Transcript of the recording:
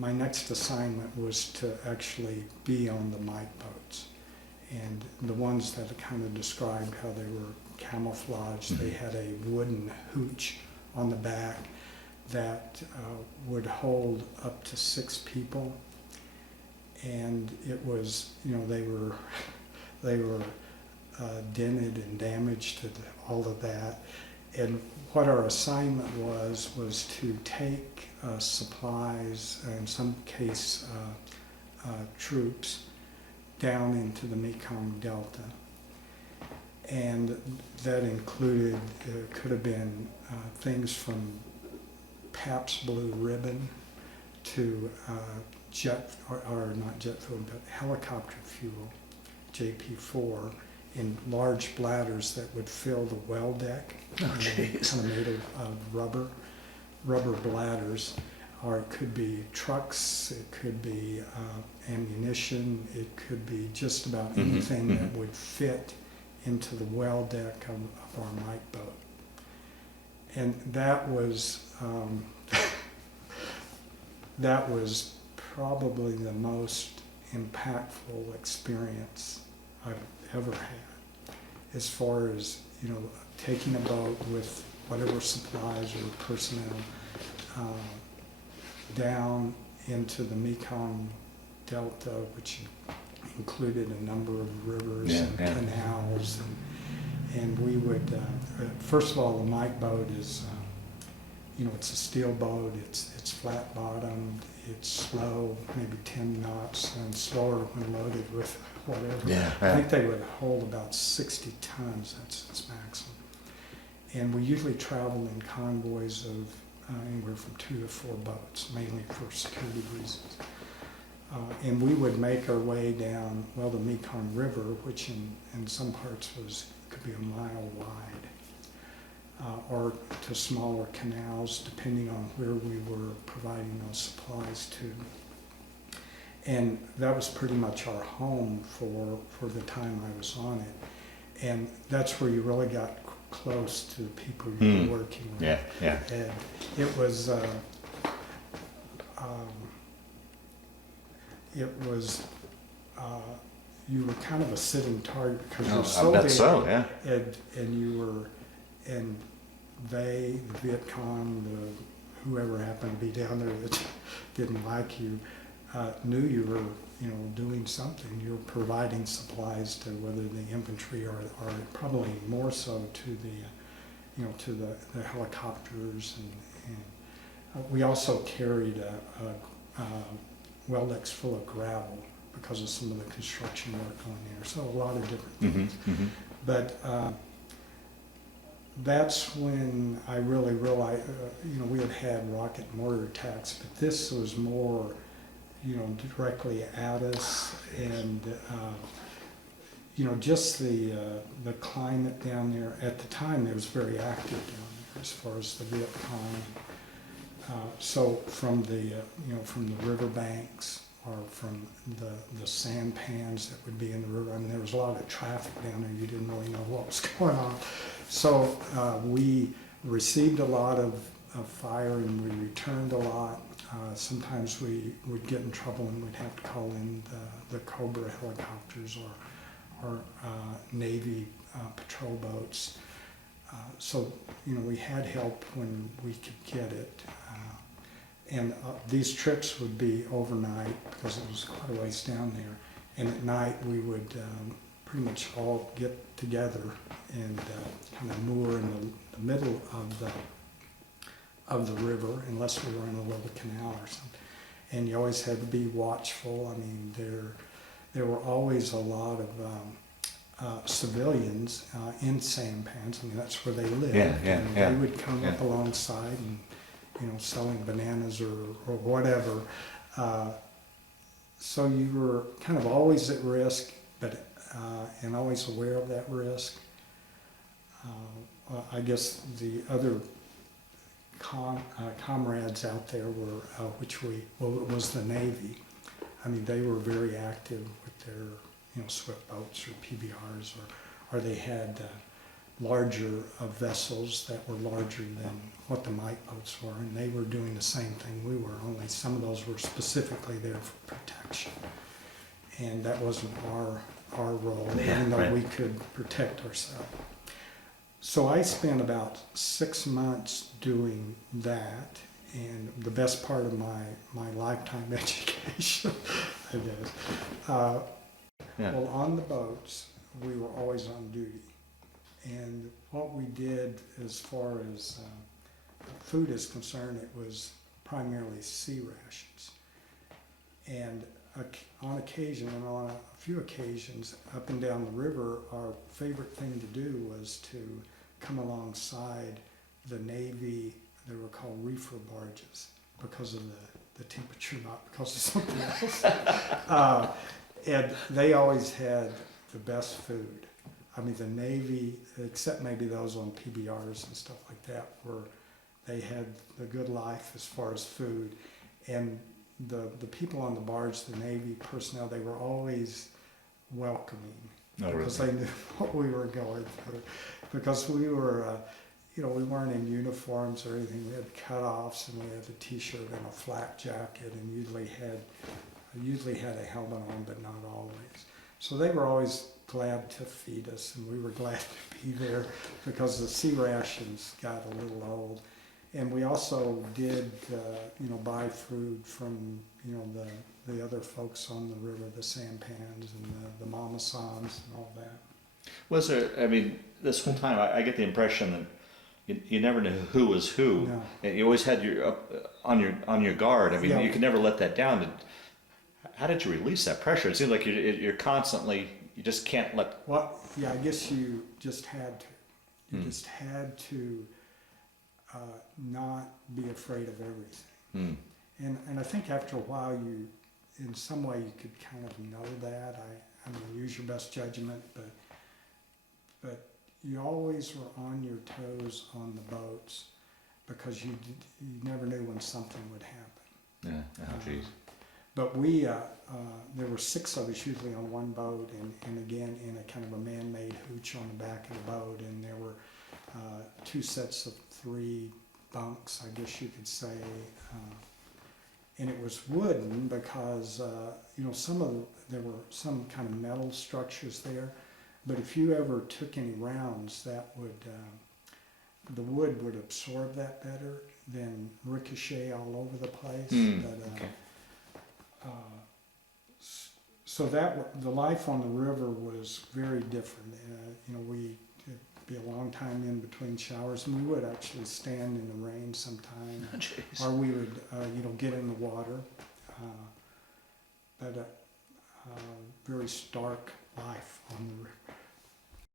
my next assignment was to actually be on the mite boats. And the ones that kind of described how they were camouflaged, they had a wooden hooch on the back that would hold up to 6 people. And it was, they were dented and damaged and all of that. And what our assignment was to take supplies, in some case troops, down into the Mekong Delta. And that included, could have been things from Pabst Blue Ribbon to not jet fuel, but helicopter fuel, JP4, in large bladders that would fill the well deck. Kind of made of rubber bladders. Or it could be trucks, it could be ammunition, it could be just about anything that would fit into the well deck of our mite boat. And that was that was probably the most impactful experience I've ever had, as far as taking a boat with whatever supplies or personnel down into the Mekong Delta, which included a number of rivers and canals, and we would first of all, the mite boat is it's a steel boat, it's flat bottomed, it's slow, maybe 10 knots, and slower when loaded with whatever. I think they would hold about 60 tons, that's its maximum. And we usually travel in convoys of anywhere from 2 to 4 boats, mainly for security reasons. And we would make our way down, the Mekong River, which in some parts could be a mile wide, or to smaller canals, depending on where we were providing those supplies to. And that was pretty much our home for the time I was on it. And that's where you really got close to the people you were working with. And it was you were kind of a sitting target because you were so big, and they, the Viet Cong, whoever happened to be down there that didn't like you, knew you were doing something. You were providing supplies to whether the infantry or probably more so to the helicopters, and we also carried a well decks full of gravel because of some of the construction work going there. So a lot of different things. But that's when I really realized, we had rocket mortar attacks, but this was more, directly at us, and just the climate down there. At the time, it was very active down there as far as the Viet Cong. So from the riverbanks, or from the sand pans that would be in the river. I mean, there was a lot of traffic down there. You didn't really know what was going on. So we received a lot of fire, and we returned a lot. Sometimes we would get in trouble and we'd have to call in the Cobra helicopters or Navy patrol boats. So, we had help when we could get it. And these trips would be overnight because it was quite a ways down there. And at night we would pretty much all get together and kind of moor in the middle of the river, unless we were in a little canal or something. And you always had to be watchful. I mean, there were always a lot of civilians in sampans. I mean, that's where they lived. And they would come up alongside and, selling bananas or whatever. So you were kind of always at risk, but and always aware of that risk. I guess the other comrades out there were, it was the Navy. I mean, they were very active with their, swift boats or PBRs, or they had larger vessels that were larger than what the mite boats were, and they were doing the same thing we were, only some of those were specifically there for protection. And that wasn't our role, even though we could protect ourselves. So I spent about 6 months doing that, and the best part of my lifetime education, I guess. Well, on the boats, we were always on duty. And what we did as far as food is concerned, it was primarily sea rations. And on occasion, and on a few occasions, up and down the river, our favorite thing to do was to come alongside the Navy. They were called reefer barges because of the temperature, not because of something else. And they always had the best food. I mean, the Navy, except maybe those on PBRs and stuff like that, where they had the good life as far as food. And the people on the barge, the Navy personnel, they were always welcoming because they knew what we were going through. Because we were, we weren't in uniforms or anything. We had cutoffs, and we had a T-shirt and a flak jacket, and usually had a helmet on, but not always. So they were always glad to feed us, and we were glad to be there because the sea rations got a little old. And we also did, buy food from, the other folks on the river, the sampans and the mamasans and all that. Was there, this whole time, I get the impression that you never knew who was who. No. And you always had your on your guard. You could never let that down. How did you release that pressure? It seems like you're constantly, you just can't let... Well, yeah, I guess you just had to. You just had to not be afraid of everything. And I think after a while, in some way, you could kind of know that. Use your best judgment, but you always were on your toes on the boats because you never knew when something would happen. Yeah, geez. But there were 6 of us usually on one boat, and again in a kind of a man-made hooch on the back of the boat, and there were 2 sets of 3 bunks, I guess you could say, and it was wooden because there were some kind of metal structures there, but if you ever took any rounds, that would the wood would absorb that better than ricochet all over the place. So that the life on the river was very different. It'd be a long time in between showers, and we would actually stand in the rain sometime, or we would, get in the water. But very stark life on the river.